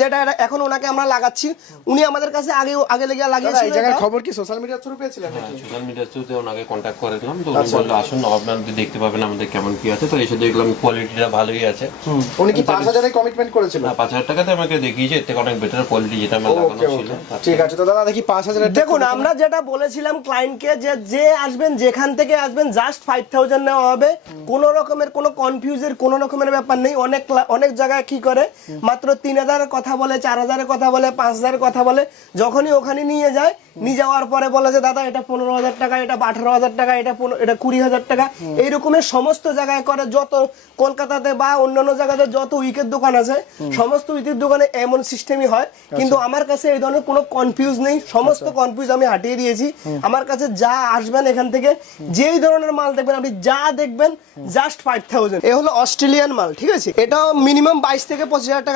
যেটা এখন ওনাকে আমরা লাগাচ্ছি, উনি আমাদের কাছে আগে লেগে লাগিয়েছিল। এই জায়গার খবর কি সোশ্যাল মিডিয়া থ্রু পেয়েছিলেন নাকি? সোশ্যাল মিডিয়া থ্রুতে ওনাকে কন্ট্যাক্ট করেছিলাম, তো উনি বললো আসুন আপনাদের দেখতে পাবেন আমাদের কেমন কি আছে। তো এসে দেখলাম কোয়ালিটিটা ভালোই আছে। উনি কি 5,000 কমিটমেন্ট করেছিল? না, 5,000 টাকাতে আমাকে দেখিয়েছে, এর থেকে অনেক বেটার কোয়ালিটি যেটা আমার লাগানো ছিল। ঠিক আছে, তো দাদা দেখি 5,000 দেখুন, আমরা যেটা বলেছিলাম ক্লায়েন্টকে যে আসবেন, যেখান থেকে আসবেন, জাস্ট 5,000 নেওয়া হবে। কোনো রকমের কোনো কনফিউজের কোনো রকমের ব্যাপার নেই। অনেক জায়গায় কি করে মাত্র 3,000 কথা বলে, 4,000 কথা বলে, 5,000 কথা বলে। যখনই ওখানে নিয়ে যায়, নিয়ে যাওয়ার পরে বলে যে দাদা এটা 15,000 টাকা, এটা 18,000 টাকা, এটা 20,000 টাকা। এইরকমের সমস্ত জায়গায় করে। যত কলকাতাতে বা অন্যান্য জায়গাতে যত উইকের দোকান আছে, সমস্ত উইকের দোকানে এমন সিস্টেমই হয়। কিন্তু আমার কাছে এই ধরনের কোনো কনফিউজ নেই, সমস্ত কনফিউজ আমি হাটিয়ে দিয়েছি। আমার কাছে যা আসবেন এখান থেকে, যেই ধরনের মাল দেখবেন, আপনি যা দেখবেন, জাস্ট 5,000। এ হলো অস্ট্রেলিয়ান মাল, ঠিক আছে? এটা মিনিমাম 22 থেকে 25,000 টাকা